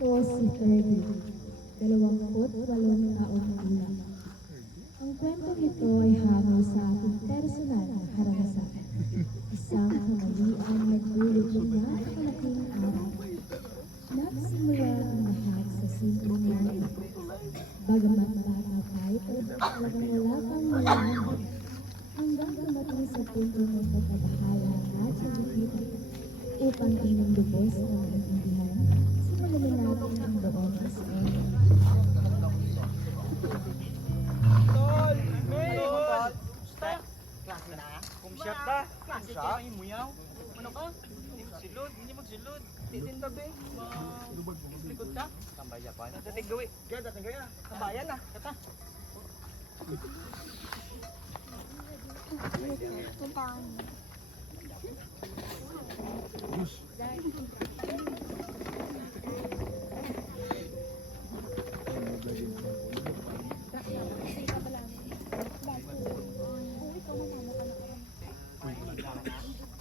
ko si Ferdy, 28 taong gulang. Ang kwentong ito ay hango sa aking personal na karanasan. Isang kamalian nagdulot ng napakalaking aral. Nagsimula ang lahat sa simpleng bagay. Bagamat bata pa ito, talagang wala pang malaman. Hanggang dumating sa punto ng pagkabahala at pagkikitan upang inyong lubos na maintindihan, simulan na natin ang buong istorya. Tol! Tol! Klase na? Kumsyat ba? Klase ka yung muyaw? Ano ka? Hindi magsilod, hindi magsilod. Titin tabi. Likod ka? Tambay Japan. Dating gawi. Kaya dating gaya. Tambayan na. Kata.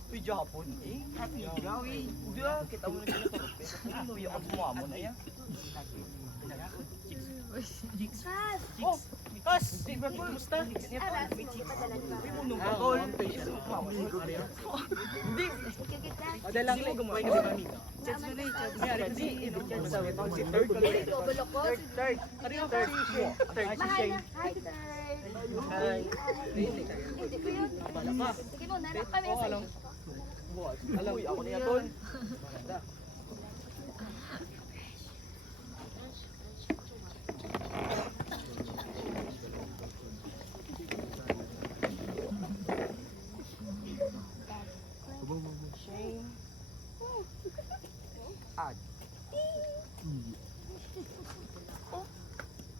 Uy, Japon eh. Happy ikaw eh. Udah, kita mo na kinatorope. Ano yung kamsuha mo na yan? Oh, Kas! Kumusta? Uy, mo nung bakol. Hindi. Madalang mo gumawa ka ba nito? Chats mo na eh. Chats mo na si third ko lang. Third. Ano yung third? Third si Shane. Hi, third. Hi. Hindi ko yun. Bala pa. Sige mo, nanak kami sa Alam. Alam, ako niya tol. Shane. Ad.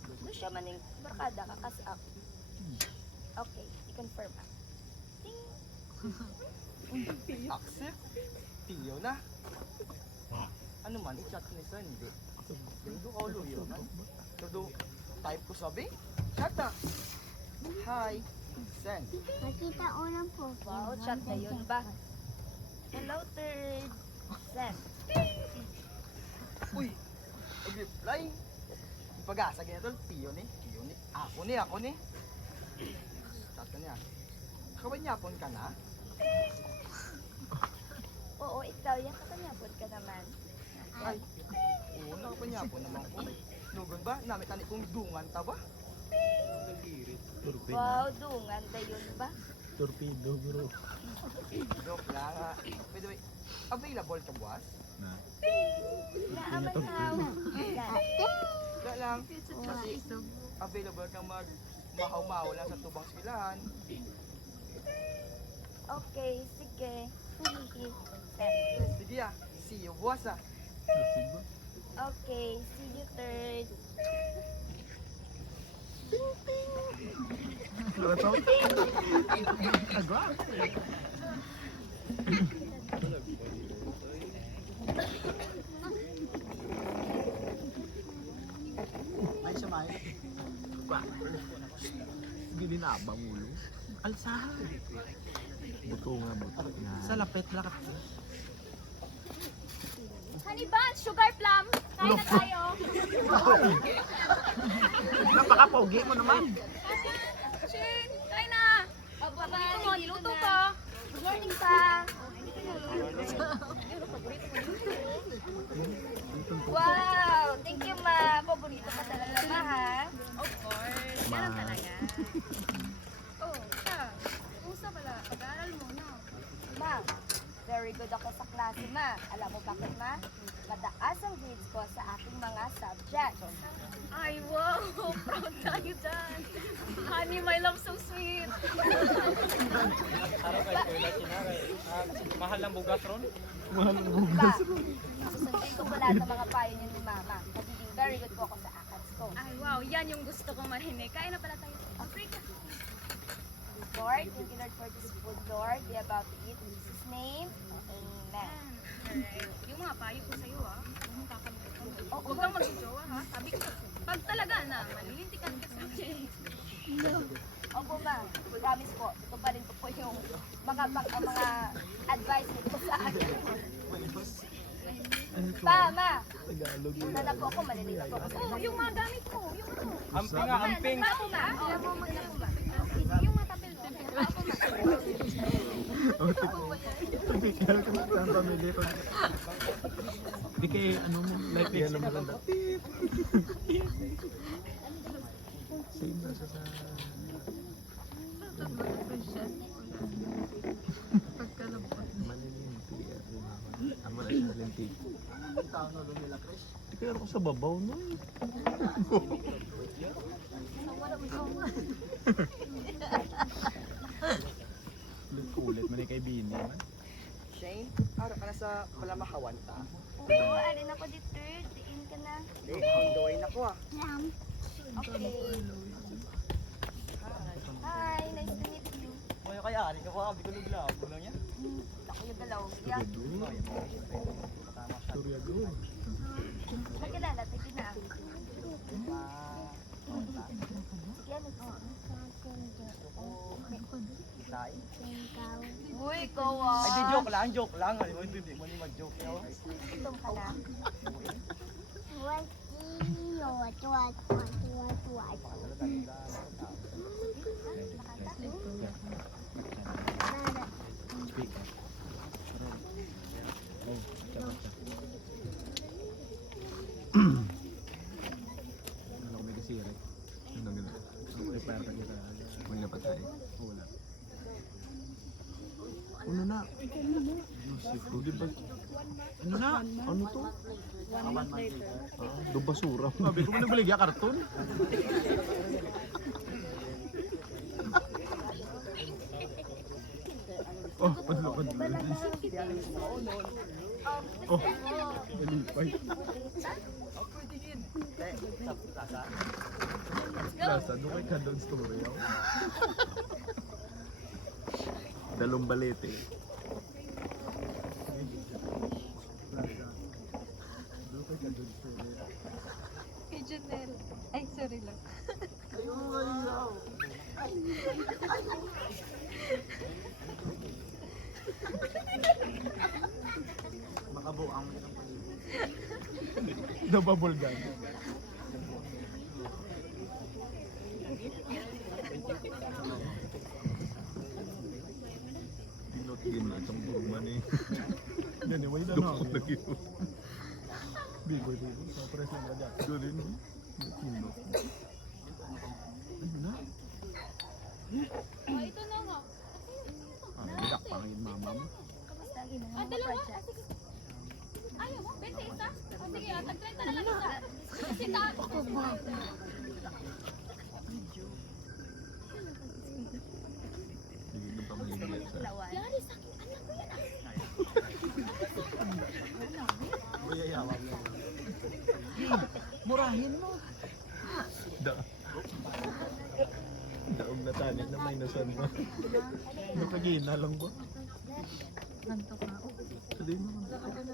Ano siya maning barkada ka kasak? Okay, i-confirm ha. Accept. Tiyo na. Ano man, i-chat ni Son, hindi. Gando ka ulo yun. Todo, type ko sabi. Chat na. Hi. Send. Makita ulam po. Wow, chat na yun ba? Hello, third. Send. Uy. Reply. Pag-asa ganito, tiyo ni. Tiyo ni. Ako ni. Chat ka niya. Kawanyapon ka na? Oo, ikaw, yan katanyapon ka naman. Ay. Oo, nakapanyapon naman ko. Lugon ba? Namit tani kong dungan ta ba? Wow, dungan da yun ba? Torpedo, bro. Joke lang ha. By the way, available ka buwas? Naaman tao. Wala lang. Kasi available kang mahaw-mahaw lang sa tubang silahan. Okay, sige. Hihihi. Sige ah. See you buwas ah. Okay, see you, third. Agua. Ay, siya Gini na abang ulo. Alsahan. Buto nga. Sa lapit lakat. Honey Bun, Sugar Plum, kain na tayo. Napaka-pogi mo naman. Shin, kain na. Pagkain mo, niluto ko. Good morning pa. Wow, thank you ma. Paborito ka talaga ma ha. Of course, ganun talaga. Oh, siya. Kumusta pala? Pag-aaral mo, no? Ma, very good ako sa klase ma. Alam mo bakit ma? Mataas ang grades ko sa aking mga subjects. Ay, wow! Proud tayo dyan! Honey, my love, so sweet! Araw kay Kuya Sinara, mahal ng bugas ron. Diba? Susundin ko pala sa mga payo niyo ni Mama. Magiging very good po ako sa ACADS ko. Ay, wow. Yan yung gusto kong marinig. Kain na pala tayo. Okay. Lord, thank you Lord for this food, Lord. We are about to eat in Jesus' name. Amen. Alright. Yung mga payo ko sa'yo, ha? Huwag mong kakalimutan. Oh, Huwag kang magsijowa, ha? Sabi ko, pag talaga na, malilintikan ka sa akin. Opo ma, promise po, ito pa rin po yung mga advice nito sa akin. Pa, ma. Tagalog yun. Wala na po ako, malilito po ako. Oh, yung mga gamit mo. Yung ano. Amping nga, amping. Ako, ma. Alam mo, maganda ba? Yung mga papel doon. Ako, ma. Typical ka sa pamilya ko. Di kay ano mo, like yan ang maganda. Same na siya sa... Malilinti. Amo na siya linti. Di kaya ako sa babaw no eh. Kulit man kay Bini man. Shane, araw ka na sa Palamahawan ta. Oo, alin ako dito. Diin ka na. Ang gawin na ko ah. Okay. Hi, nice to meet you. Kaya kaya, ari ka pa, bikulog lang. Kulang yan. Ako yung dalaw. Yeah. Surya doon. Magkilala, tigil na. Sige, ano to? Uy, ikaw ah. Ay, di joke lang. Ay, hindi mo ni mag-joke yaw. Gutom ka na. Speak. Oh, ano ko may kasiri? Ano gano'n? Ano prepare ka kita? May napatay? Wala. Ano na? Yusuf, di ba? Ano na? Ano to? 1 month later. Do basura. Sabi ko, nabaligya karton? Oh, padlokad na. Oh, nalipay. Lasa, doon kay Kadon Story. Dalong balete. Doon kay Kadon Story. Kay Janelle. Ay, sorry lang. Makabuang mo ng Nababulgan. Tinot din na itong burman eh. Yan eh, may nanakot na yun. Bigoy dito, sa press lang radya. Gulin mo. Tinot. Ano na? Oh, ito na nga. Bidak pangin mama mo. Kamusta ang inang mga Dalawa. project? Ayaw mo? 20 isa? O sige, tag-30 na lang isa. Kasi daan. Sige, doon pa maligyan sa... Lawan. Yari sa akin. Anak ko yan ah. Buyayawa mo. Murahin mo! Da. Daog na tanik na may nasan mo. Napagina lang ba? Ganto ka. Sabi mo. Hindi ako na.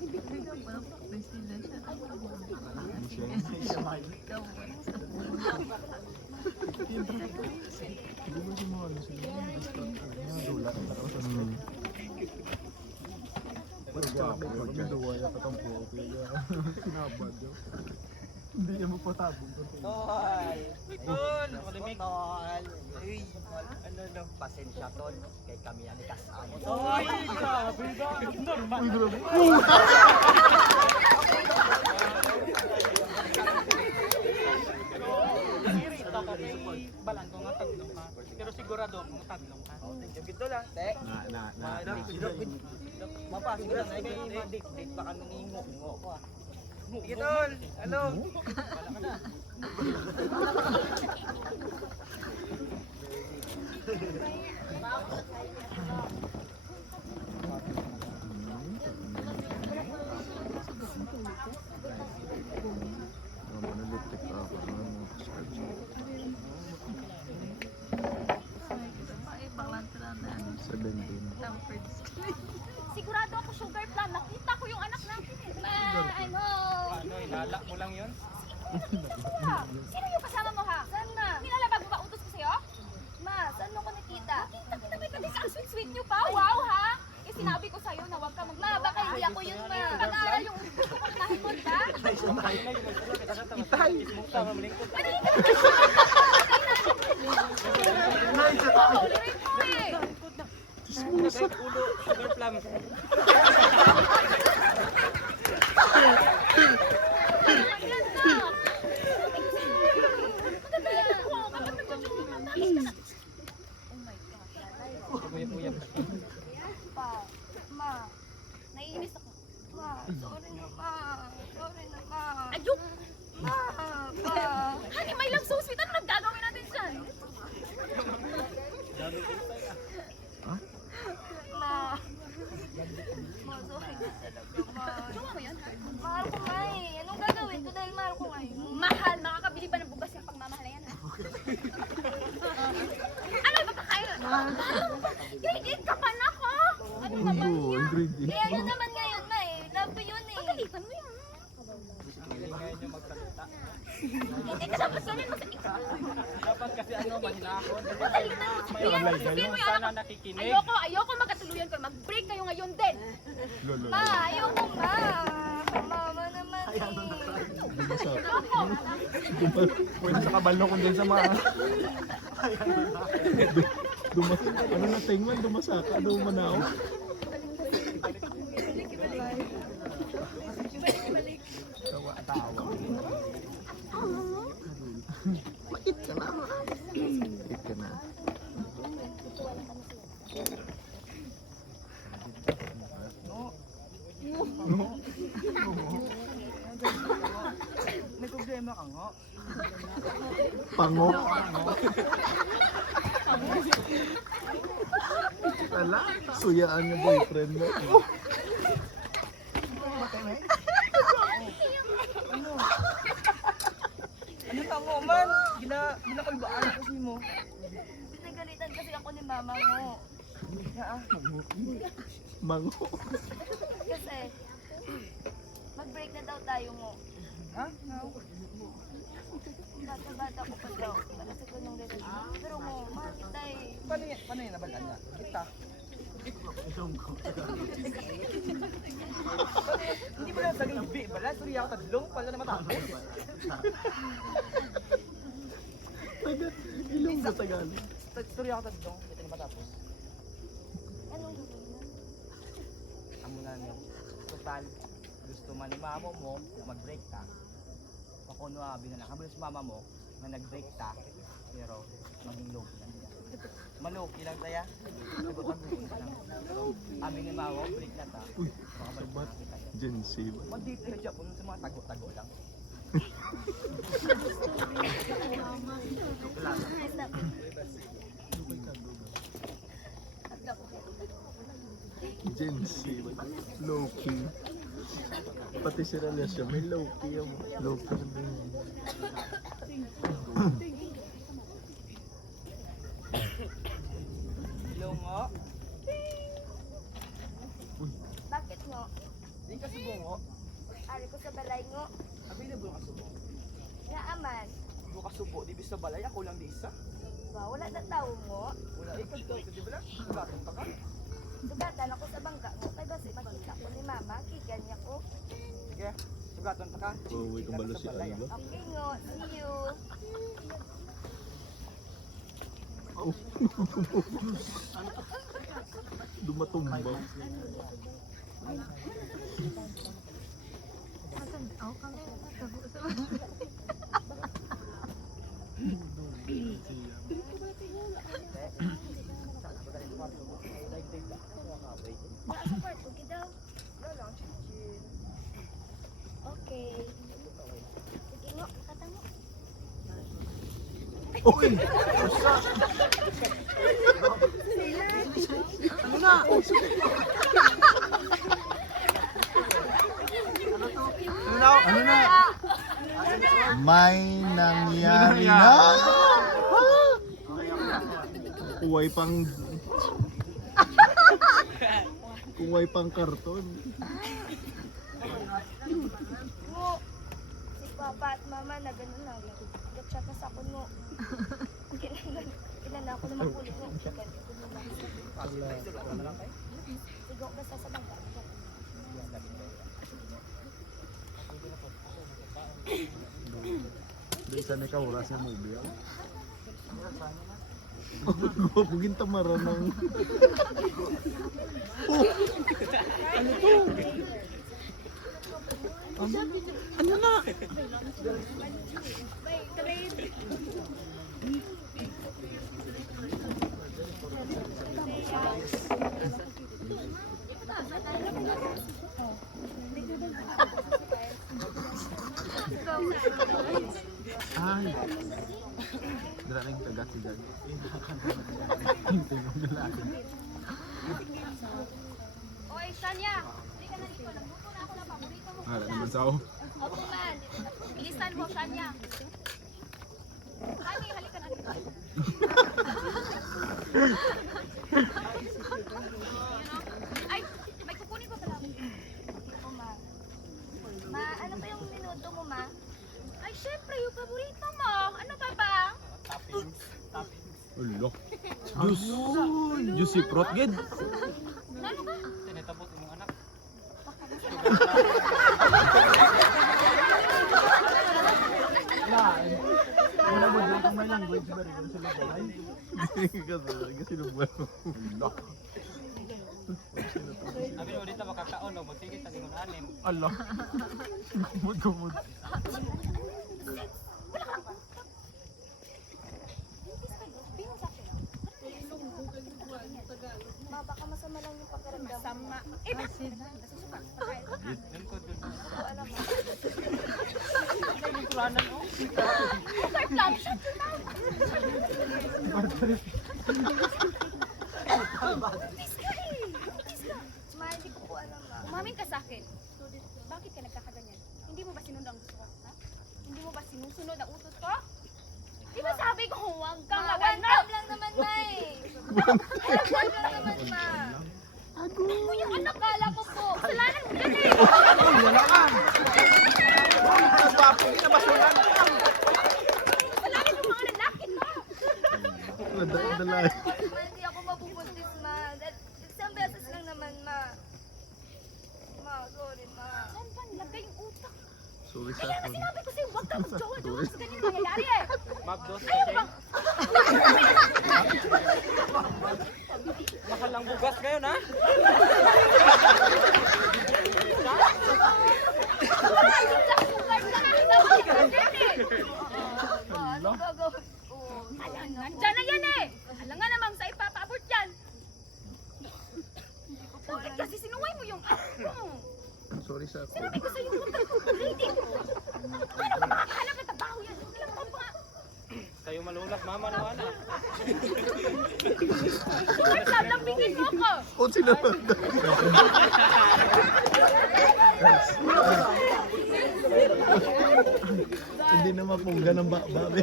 Bigyan ko lang. May sila siya. Hindi mo si mga ano sila. Basta dula ka sa street. Pag duwaya ka kang po. Sinabad yun. Hindi niya magpatabong. Tol! Tol! Tol! Uy! Ano lang? Pasensya, Tol. Kay kami yan ikasama. Ay! Grabe ba? Normal. Uy, grabe. Ito ka kay balan ko nga tatlong ka. Pero sigurado mo tatlong ka. Thank you, Gito lang. Te. Mapasok lang. Ay, kay ma-date pa kami ni Ngo ko ah. Sige, Tol! Ano? Sigurado ako sugar plum. Nakita ko yung anak natin eh. Ano? Ano, inala mo lang yun? Ha? Sino yung kasama mo ha? Saan na? Nilalabag mo ba utos ko sa'yo? Ma, saan mo ko nakita? Nakita kita may pati sa sweet-sweet niyo pa. Wow ha? Eh sinabi ko sa'yo na huwag ka Ma, magmalawa. baka hindi ako yun, ma. Pag-aaral yung unahin mo, di ba? Itay! Ulirin mo eh. Ulo, sugar plum. Uyab-uyab. Pa, ma. Naiinis ako. Ma, sorry na, ma. Sorry na, ma. Ayok! Ma, pa. Honey, my love, so sweet. Ano nagagawin natin dyan? Ma. Ma, sorry na talaga, ma. Jowa mo yan, ha? Mahal ko nga eh. Anong gagawin ko dahil mahal ko nga eh? Mahal, makakabili ba ng bugas yung pagmamahal na yan, ha? Ano ba kakain? Grade 8 ka pa na ko! Ano naman Oo, yan? ingredient. Eh, ayun naman ngayon, ma eh. Love ko yun eh. Pagalitan mo yan. Ngayon yung magsalita. Hindi ka dapat ganyan mo sa ikaw. Dapat kasi mahinahon. Pagalitan mo. Sabihin mo yung Sana anak ko. nakikinig. Ayoko magkatuluyan ko. Mag-break kayo ngayon din. Lolo. Ma, ayoko ma. Mama naman eh. Pwede sa kabalo kung dun sa mga... ano na tingman, dumasaka, dumanaw. Tawa-tawa. Makit ka na. Makit ka na. May problema ka nga. Pango. Wala, suyaan yung boyfriend mo. Ano ka mo man? Ginakalbaan kasi mo. Pinagalitan kasi ako ni mama mo. Mango. Kasi, mag-break na daw tayo mo. Ha? Bata-bata ko pa daw. Para sa ganong relasyon. Pero mo, mahal kita eh. Paano yan nabalaan niya? Kita. Hindi ba lang sa gabi? Bala, sorry ako tadlong. Pala na matapos. Ilong ba Tagalog? Sorry ako tadlong. Ito na matapos. Anong gagawin na? Amo na niyo. Total, gusto man ni mama mo na mag-break ka. Pakuno abi na lang. Habang sa mama mo na nag-break ka, pero maging low lang niya. Maloki lang tayo. Nagutag-utag ka lang. Pero abi ni mama mo, break na ta. Uy, Makabalik sabat. na kita. Gen Z ba? Mag-date ka dyan po sa mga tago-tago lang. Gen Z ba? Low-key. Pati si relasyon, may low-key yung low-key na din. Hello nga. Bakit ngo? Di ka subo nga. Ari ko sa balay ngo. Available ka subo. Nga aman. Di ka subo, di bisa balay. Ako lang di isa. Ba, wala na tao ngo. Wala ikaw daw. Di ba lang? Sugatong pa ka. Sugatan ako sa bangka mo. Kaya basi makita ko ni mama. Kigan niya ko. Sige. Sugatong pa ka. Uy, kabalo si Balay, ano ba? Okay ngo. See you. Oh. Dumatumba. Wala sa kwarto. Kidaw. Okay. Sige ngo. Kata mo. Uy! Ano na? May nangyari na! Kuway pang... Kuway pang karton. Ngo. Si papa at mama na ganun lang. Gatsa ka sa ako ngo. Kailan ako na makulit ngo. Ganun ko na lang. Sigo basta sa bangka. Bisa ni kauras nga movie. Bugin tamara ng... Ano na? Ay. Dala na yung tagat si Dag. Hintay mo nila. Oy, Shania! Hindi ka na dito. Nagluto na ako ng paborito mo. Wala naman sa ako. Opo man. Bilisan mo, Shania. Shani, halika na dito. Ay, may kukunin ko pala. Opo, ma. Ma, ano pa yung minuto mo, ma? Ay, syempre, yung paborito mo. Ano pa ba? Ulo. Juice. Juicy fruit, gid. Ano ka? Tinitabot yung anak. Wala mo dito kung may language ba rin sila balay? Kasi lubuan mo. Ulo. Sabi mo dito makakaon o sige sa lingon anim. Allah. Kumod. Ma, baka masama lang yung pagkaramdam. Masama. Eh, bakit? Doon ko doon. Alam mo. Yung kuranan o. Okay, plan siya. Butis ka eh. Butis ka. Ma, hindi ko po alam, ma. Umamin ka sa akin. Bakit ka nagkakaganyan? Hindi mo ba sinunod ang gusto ko? Ha? Hindi mo ba sinusunod ang utos ko? Di ba sabi ko huwag kang mag-anak? Lang naman, ma eh. One lang naman, ma. Ako yung anak, kala ko po. Kasalanan mo yan eh. Kasalanan yung mga lalaki to. Dala. Ma, hindi ako mabubuntis, ma. Isang beses lang naman, ma. Ma, sorry, ma. Saan ba nilagay yung utak? Sorry sa Kaya na ako. sinabi ko sa'yo, huwag ka mag-jowa-jowa sa ganyan nangyayari eh. Magdos Ano kasi. bang... Mahal ang bugas ngayon ha. Ano gagawin ko? Nandyan na yan eh! Alam nga namang sa ipapaabot yan! Bakit kasi sinuway mo yung... Sorry sa ako. Sinabi ko sa'yo, huwag kang ready! Paano ka makakahanap ng trabaho yan? Alam mo pa! Kayo malulat mama no ana. Bakit lalambingin mo ako? O sila Hindi na mapungga ng babi.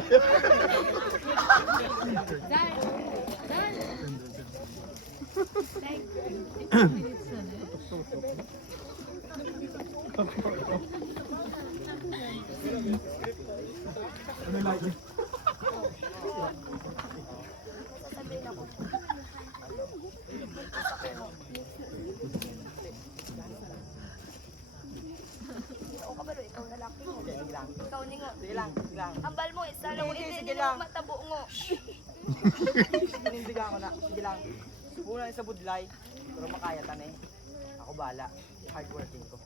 Ano lagi? Sasabihin ako. Ikaw ka ba rin? Ikaw lalaki mo. Ikaw ningo. Sige lang. Ambal mo, isa lang. Sige, Hindi sige mo lang. matabungo. Pinindigan ko na. Sige lang. Una sa budlay. Pero makaya tan eh. Ako bala. Hardworking ko.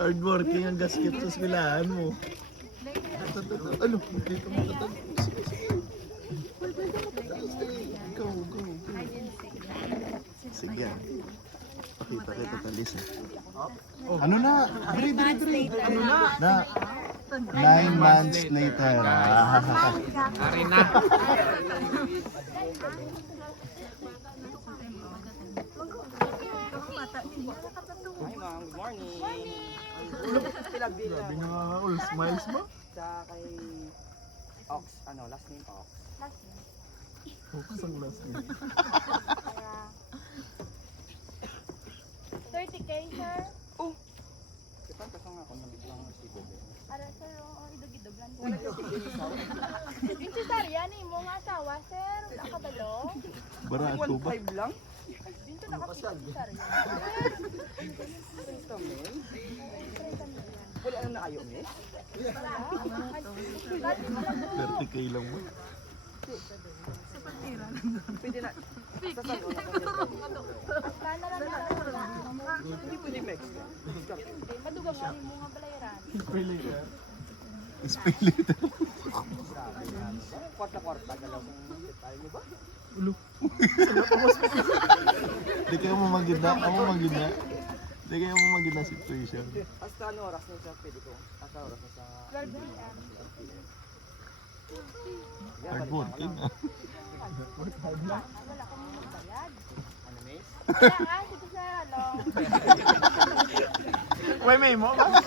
Hardworking ang gasket sa eskwelahan mo. Ano? Dito mo tatag. Go. Sige. Pakita kita talis eh. Ano na? Diri. Ano na? 9 months later. Ari na. Hi ma'am, good morning. Pila-bila. Sabi nga, all smiles mo? Sa kay Ox, ano, last name Ox. Focus ang last name. 30K, sir. Kita kasi nga ako naglang resibo. Para sa idog-idogan. Yung cesarean eh, mo nga asawa, sir. Wala ka balo? Barato ba? 1.5 lang. Dito nakapit yung cesarean. Wala na kayo, miss? 30k lang mo. Pwede na. Hindi pwede mix. Madugang nga mo nga balayaran. Spay later. Kwarta-kwarta, galaw kung tayo niyo ba? Di kayo mamagid na. Ako mamagid na. Di kayo mamagid na situation. Hasta ano oras na siya pwede ko? Hasta oras na sa... 12 p.m. Hard working ah. Wala ka mong magbayad. Ano, miss? Kaya nga, sige sir, ano. Why may mo ba? Kaya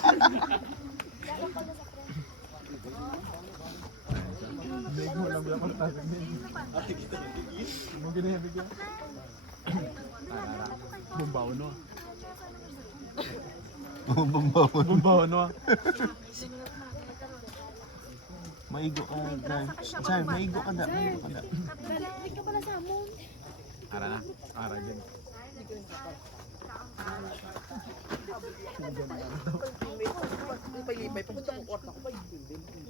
ka pala sa friend. Leg mo lang bilang pagtasin din. Mo ginahibig yan. Bumbaw no. Bumbaw no. Maigo ka na. Sir, maigo ka na. Maigo ka na. Galit ka pala sa amon. Ara na. Ara din. Lipay-lipay, papunta ko kwarta ko, 5 billion. 30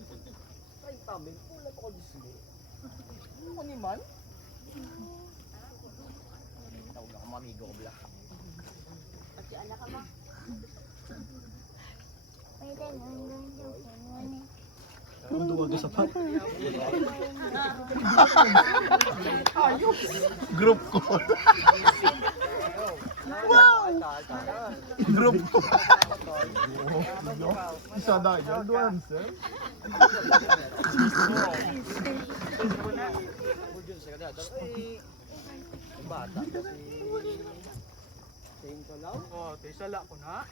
mil, kulat ako dismo. Ano ni man? Tawag ako mamigo ko bla. Ang duwag ka sapat. Group call. Group call. Isa na yan. Duwan, sir. Bata kasi Saint Olaw. Oh, tisala ko na.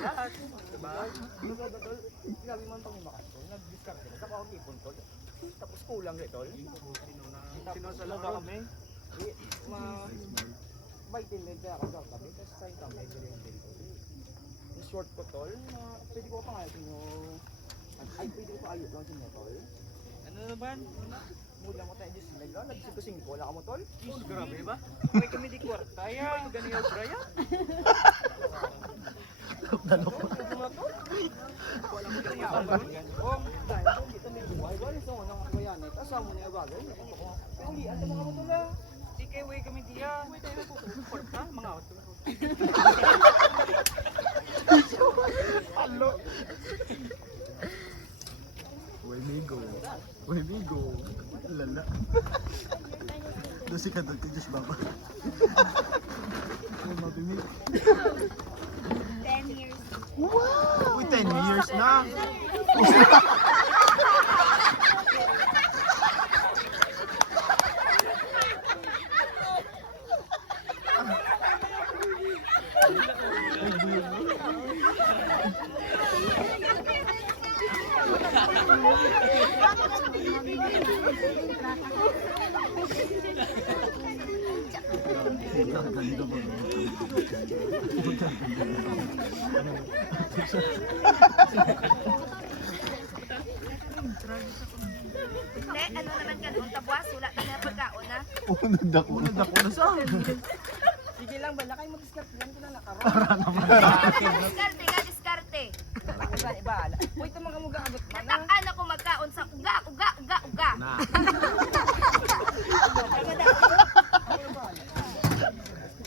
Lahat. Diba? Ano ba tol? Grabe man pang makatol. Nag-discard din. Saka ako ipon tol. Tapos kulang rin tol. Sinusala Tapos kami. Baitin din kaya ako sa kami. Tapos try kami. Yung short ko tol. Pwede ko pa nga yung... Ay, pwede ko pa ayot lang siya tol. Ano naman? Mula mo tayo Diyos nila. Nagsikusing ko. Wala ka mo tol? Grabe ba? May kami di kwarta ya. Ganun yung braya. Wala mo ganyan ako. Oh, dahil doon dito may buhay. Wala sa unang kayan eh. Tapos mo na yung bagay. Uli, ano mga mo tol ah? Di kayo way kami diya. Way tayo kwarta. Mga auto. Hello. Uy, migo. Uy, migo. Lala. Doon si Kadol ka, Diyos Baba. Ay, mabimig. 10 years. Uy, 10 years na. Hindi, ano naman ka doon? Tabuas, wala ka na pagkaon na. Oo, nagdako na sa akin. Sige lang ba? Lakay mo discard yan ko na nakaroon. Diskarte nga, diskarte. Iba. Uy, ito mga muga abot man ah. Nataan ako magkaon sa uga. Na.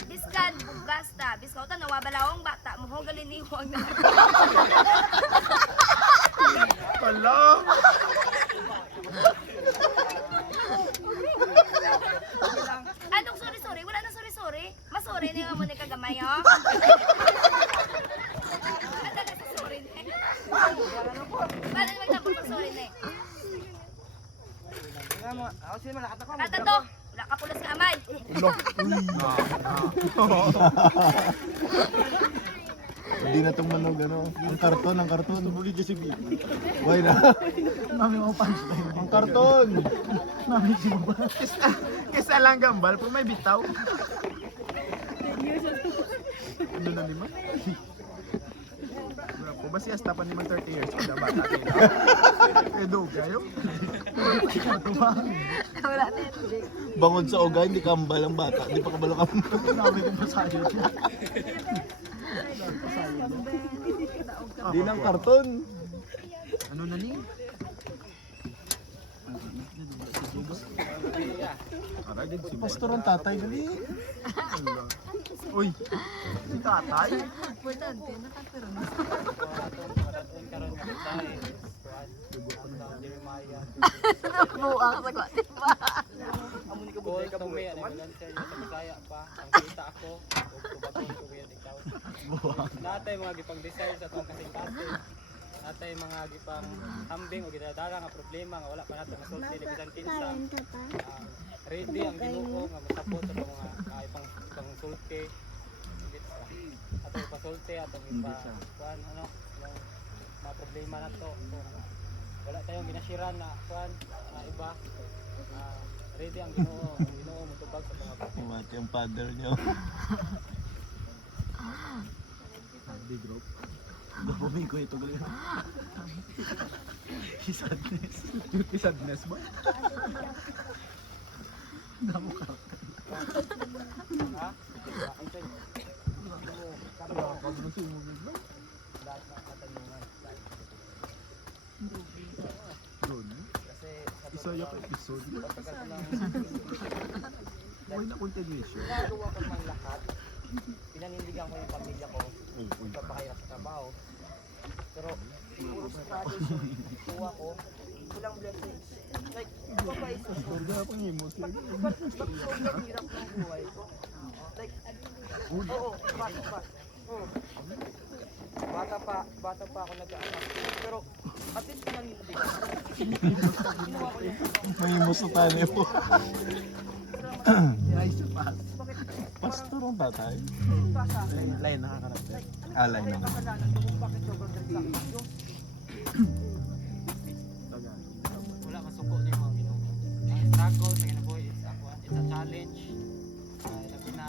Diskan, bugasta. Biskaw ta, nawabalawang bata mo. Ho, galiniwag na. Pala. Anong sorry? Wala na sorry. Masori na yung mo ni kagamay, ho? Ano na sa sorry na eh? Paano magtapos sa sorry na eh? Ako sila malakat ako. Kata to, wala ka pula sa amay. Hindi na itong manog, ano. Ang karton. Buli dyan si Bibi. Why na? Mami mo punchline. Ang karton. Mami si Baba. Kesa lang gambal, kung may bitaw. Ano na naman? Kung ba siya tapan naman 30 years old na bata kayo? Edo kayo? Wala na yun, Jake. Bangod sa uga, hindi kambal ang bata. Hindi pa kabalo kambal. Grabe kong pasayo siya. Di lang karton. Ano na ni? Pastor ang tatay gali. Uy, si tatay. Importante, nakapirun. Buang sa kwa, diba? Goal to me, ano yung lancer niya sa Bisaya pa. Ang kita ako, o kubatong ko yan ikaw. Natay mga gipang desire sa itong kasing-kasing. Natay mga gipang hambing o ginadara nga problema nga wala pa natin masulti ni bisan kinsa. Ready ang Ginoo nga masapot sa mga ipang sulti. Atong ipasulti, atong kuan ano, yung mga problema na to. Wala tayong ginasiran na kuan iba. Ready ang Ginoo mutubag sa mga problema. Mati ang father niyo. Big group. Gapumi ko ito gali. Sadness. Sadness ba? Damo ka. Ha? Ang tayo. Pag nasumugod ba? Lahat ng katanungan. Doon. Kasi sa Isa yung episode. tagal ko lang May na continuation. ginagawa ko man lahat. Pinanindigan ko yung pamilya ko. Papakahirap sa trabaho. Pero puro struggles yung kuha ko. Kulang blessings. Like, papais ko. Turga pang imot. Ba't sobrang hirap ng buhay ko? Like, oo, bata pa. Bata pa ako nag-aanak. Pero, at least pinanindigan. Ginawa ko yung May imot sa tani po. bakit Pastor ang tatay. pa sa akin? Lain nakakarap. Like, Alay ano yung naman. kasalanan ko kung bakit sobrang galit sa akin? Yung wala masuko niyo mga Ginoo. Ang struggle sa kinabuhi is ako, it's a challenge. Labi na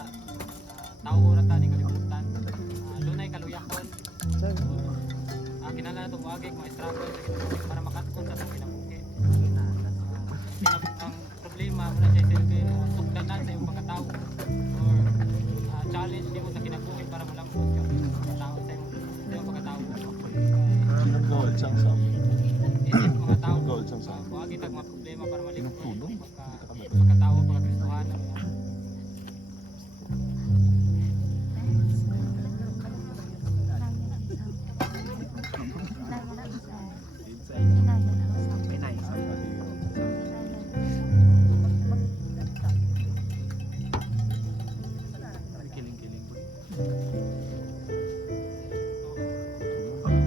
tao ra tani kalibutan. Dunay kaluyakon. Kinala na itong wagig mga struggle sa kinabuhi para makatkon sa itong kinabuhi. Ang problema mo na siya silbi tugdanan sa iyong pagkatao or challenge niyo sa kinabuhi para malambot ka pagkatao sa iyong pagkatao. Gold sang sam. Isip mga tao Gold sang sam. wagig tag mga problema para malimot Tulong. pagkatao pagkakristohanan.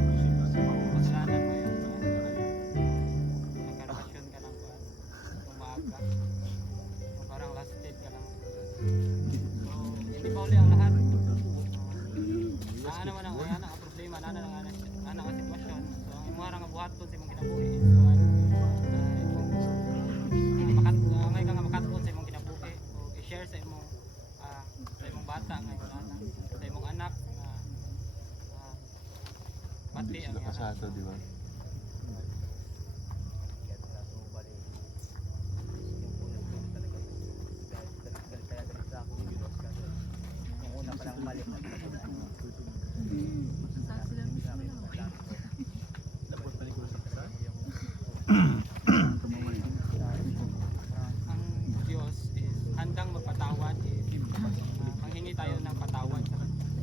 Kasalanan mo yung nagkarabasyon ka ng umaga. O parang last date ka lang. So, hindi pa uli ang lahat. Naana man ang problema, naana ang sitwasyon. So, ang imuha nga buhaton sa imong kinabuhi is angay ka nga makatkon sa imong kinabuhi o i-share sa imong bata nga sa imong anak nga pati ang iyang Kasado, di ba? ang Diyos is handang magpatawad manghingi tayo ng patawad sa Kanya.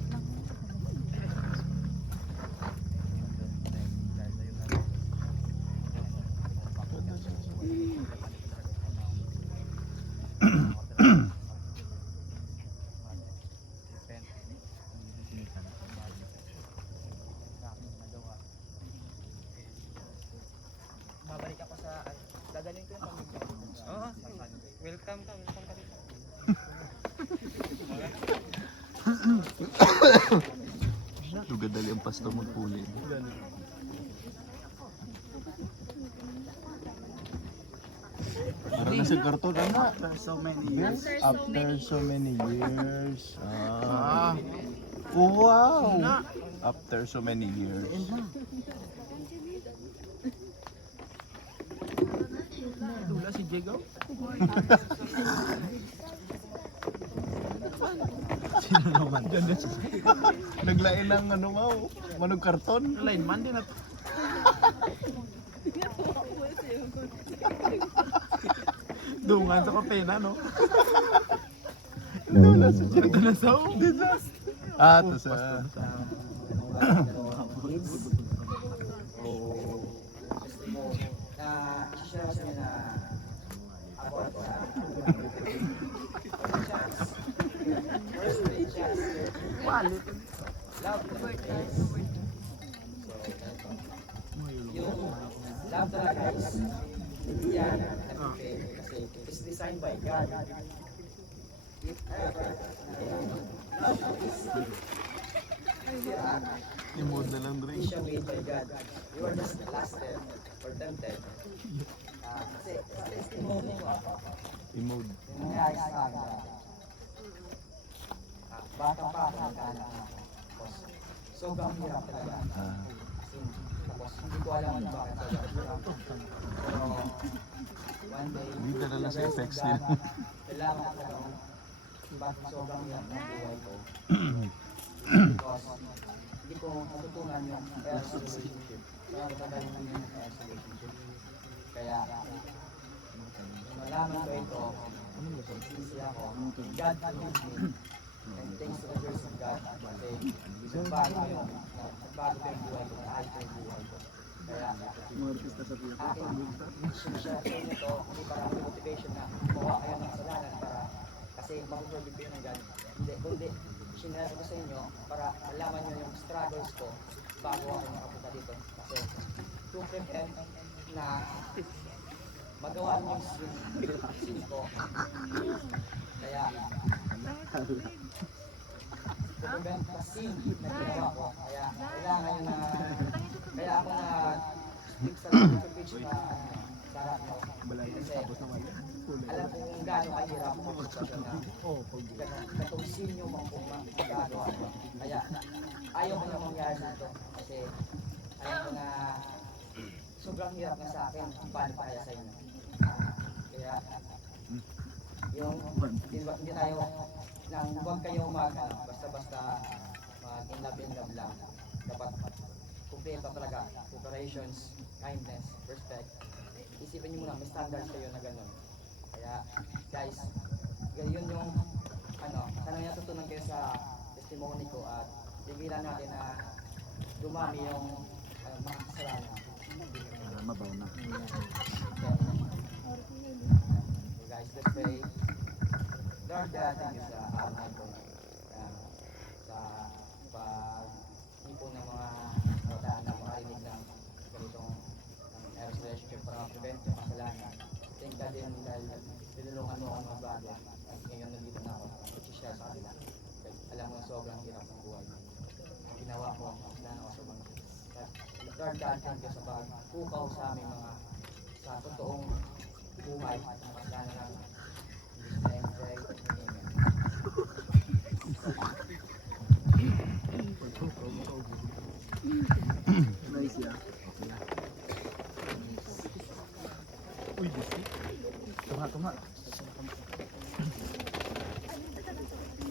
Babalik ako sa dadalhin ko yung pamilya ko. Oo, welcome ka dito. Lugar dali ang pastor magpuli. Parang nasa karton ano? After so many years. After so many years. Wow! After so many years. Dula si Diego. Sino naman? Naglain ng ano mo, manong karton. Lineman din at dungan sa kortena, no? Ito na sa Ah, to sa... Love talaga is yan kasi it's designed by God. If ever Imod na lang drink. is made by God, you are just lasted or tempted. Kasi testimony ko Imod. yung nangyari sa akin. Bata pa ako nagkaanak na. Tapos sobrang hirap talaga. Ah. Tapos hindi ko alam kung bakit sobrang hirap. Pero one day, Hindi dala sa effects niya. kailangan ko lang bakit sobrang hirap ng buhay ko. Because hindi ko natutunan yung health relationship. Kaya matagal na yung health relationship. Kaya malaman ko ito, sisi ako, God forgives me. And thanks to the grace of God, kasi nagbago ko yung buhay ko, naayos ko yung buhay ko. Kaya, aking siya nito, hindi para motivation na mawa kayo ng kasalanan para kasi mag-forgive kayo ng God. Hindi, kundi sinara ko sa inyo para malaman nyo yung struggles ko bago ako makapunta dito. Kasi to prevent na magawa nyo yung sin ko. Kaya, to prevent the sin na ginawa ko. Kaya, kailangan nyo na, kaya ako na stick sa preach na sarap mo. Kasi, alam ko kung gaano kahirap ang sitwasyon na katong sin nyo magagawa ko. Kaya, ayaw ko na mangyari dito. Kasi, ayaw ko na sobrang hirap na sa akin. Paano pa kaya sa inyo? Kaya, yung hindi tayo nang huwag kayo basta-basta in love lang. Dapat kumpleto talaga. Operations, kindness, respect. Isipin niyo muna, may standards kayo na gano'n. Kaya, guys, yun yung sana natutunan kayo sa testimony ko at tigilan natin na dumami yung mga kasalanan. mabaw na. So guys, let's pray. Lord God, thank you sa araw na ito. Sa pag-ipon ng mga kabataan na makarinig ng ganitong eros relationship para ma-prevent yung kasalanan. Thank God din dahil tinulungan mo ang mga bago. At ngayon nandito na ako. I-share sa kanila. Alam mo na sobrang hirap ng buhay. Ang ginawa ko, kasalanan ako sa mga. Lord God, thank you sa pagpukaw sa aming mga sa totoong buhay at kasalanan namin. In Jesus' name, pray. Amen. Nice ya. Uy, gusto. Tunga.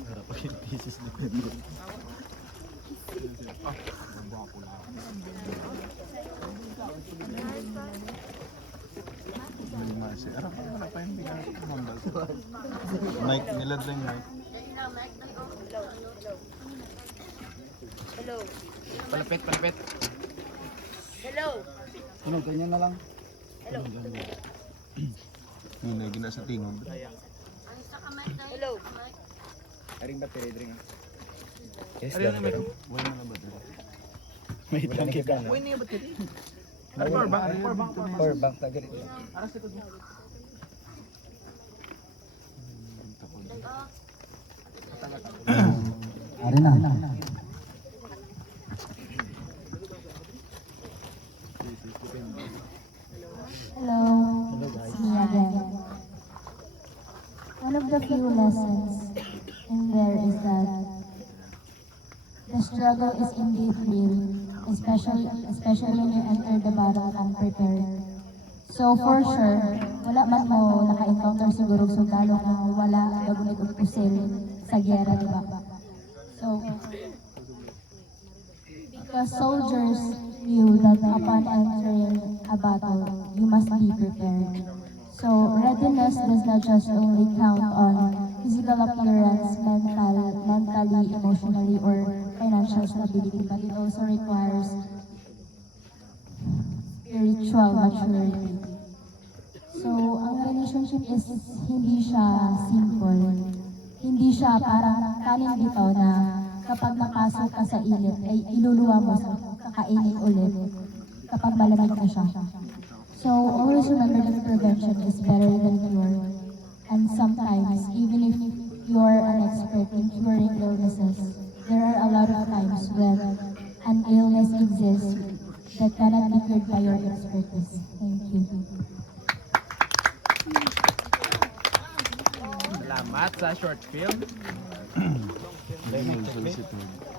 Harap pa yung thesis ni Pedro. Malimasi. Arap pa wala pa yung bilang mondal. Mike, niladring Mike. Hello. Palapit. Hello. Ano, ganyan na lang. Hello. Yun na, gina sa tingog. Hello. Aring battery, drink. Yes, Ano na may Wala na ba ito? may tangke ka na. Uy, niya battery. Power bank. Power bank na ganito. Aras likod mo. Hello, it's me again. One of the few lessons in there is that struggle is indeed real, especially when you enter the battle unprepared. So for sure, wala man mo naka-encounter siguro og sundalo na wala gagunit og pusil sa gyera, di ba? So, because soldiers knew that upon entering a battle, you must be prepared. So readiness does not just only count on physical appearance, mentally, emotionally, or financial stability, but it also requires spiritual maturity. So, ang relationship is hindi siya simple. Hindi siya parang kanin bitaw na kapag napasok ka sa init ay iluluwa mo sa kakainin ulit kapag malamig na siya. So, always remember that prevention is better than cure. And sometimes, even if you're an expert in curing illnesses, there are a lot of times when an illness exists that cannot be cured by your expertise. Thank you. Salamat sa short film. Hindi mo solicitude.